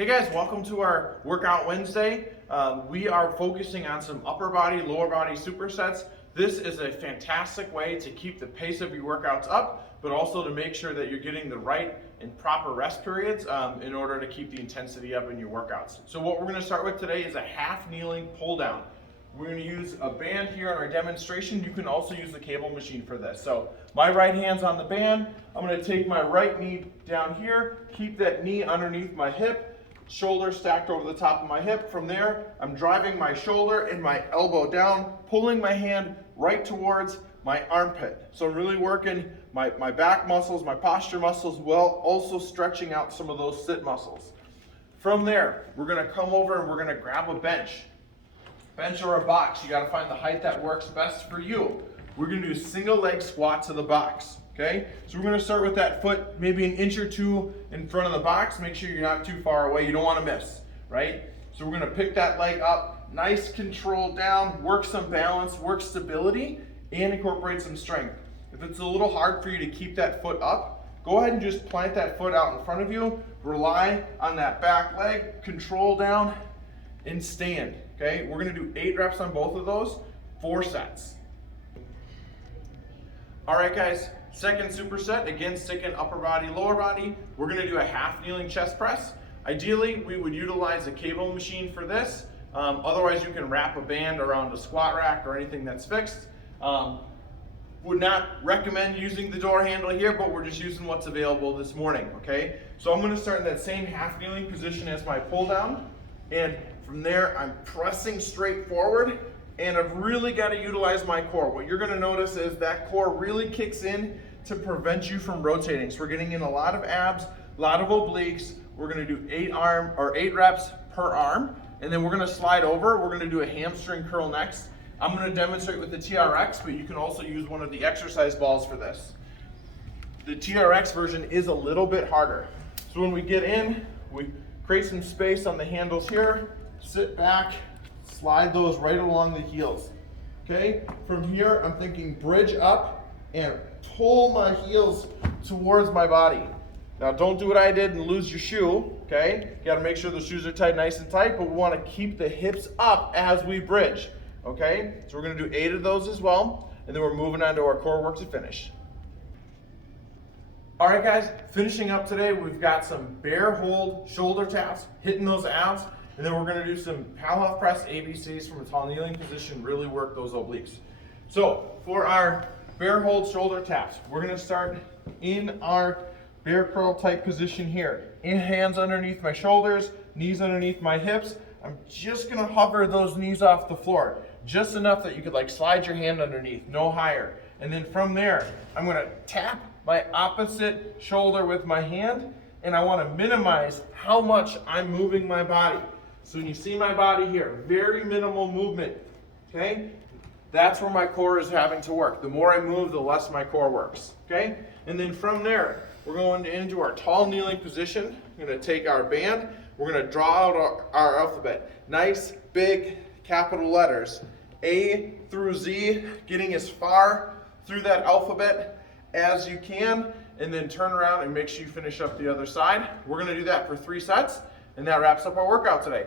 Hey guys, welcome to our Workout Wednesday. We are focusing on some upper body, lower body supersets. This is a fantastic way to keep the pace of your workouts up, but also to make sure that you're getting the right and proper rest periods in order to keep the intensity up in your workouts. So what we're going to start with today is a half kneeling pull down. We're going to use a band here in our demonstration. You can also use the cable machine for this. So my right hand's on the band. I'm going to take my right knee down here, keep that knee underneath my hip, shoulder stacked over the top of my hip. From there, I'm driving my shoulder and my elbow down, pulling my hand right towards my armpit. So I'm really working my back muscles, my posture muscles, while also stretching out some of those sit muscles. From there, we're gonna come over and we're gonna grab a bench. Bench or a box, you gotta find the height that works best for you. We're gonna do single leg squat to the box. Okay, so we're going to start with that foot maybe an inch or two in front of the box. Make sure you're not too far away. You don't want to miss, right? So we're going to pick that leg up, nice control down, work some balance, work stability, and incorporate some strength. If it's a little hard for you to keep that foot up, go ahead and just plant that foot out in front of you. Rely on that back leg, control down, and stand. Okay, we're going to do 8 reps on both of those, 4 sets. All right, guys. Second superset, again, sticking upper body, lower body. We're gonna do a half kneeling chest press. Ideally, we would utilize a cable machine for this. Otherwise, you can wrap a band around a squat rack or anything that's fixed. Would not recommend using the door handle here, but we're just using what's available this morning, okay? So I'm gonna start in that same half kneeling position as my pull down. And from there, I'm pressing straight forward. And I've really got to utilize my core. What you're going to notice is that core really kicks in to prevent you from rotating. So we're getting in a lot of abs, a lot of obliques. We're going to do 8 reps per arm. And then we're going to slide over. We're going to do a hamstring curl next. I'm going to demonstrate with the TRX, but you can also use one of the exercise balls for this. The TRX version is a little bit harder. So when we get in, we create some space on the handles here, sit back, slide those right along the heels. Okay, from here I'm thinking bridge up and pull my heels towards my body. Now don't do what I did and lose your shoe, okay? You gotta make sure the shoes are tight, nice and tight, but we wanna keep the hips up as we bridge, okay? So we're gonna do 8 of those as well, and then we're moving on to our core work to finish. All right, guys, finishing up today, we've got some bear hold shoulder taps, hitting those abs. And then we're going to do some powerhouse press ABCs from a tall kneeling position, really work those obliques. So for our bear hold shoulder taps, we're going to start in our bear curl type position here. In hands underneath my shoulders, knees underneath my hips. I'm just going to hover those knees off the floor, just enough that you could like slide your hand underneath, no higher. And then from there, I'm going to tap my opposite shoulder with my hand, and I want to minimize how much I'm moving my body. So when you see my body here, very minimal movement, okay? That's where my core is having to work. The more I move, the less my core works, okay? And then from there, we're going into our tall kneeling position. We're gonna take our band, we're gonna draw out our alphabet. Nice, big, capital letters. A through Z, getting as far through that alphabet as you can, and then turn around and make sure you finish up the other side. We're gonna do that for 3 sets, and that wraps up our workout today.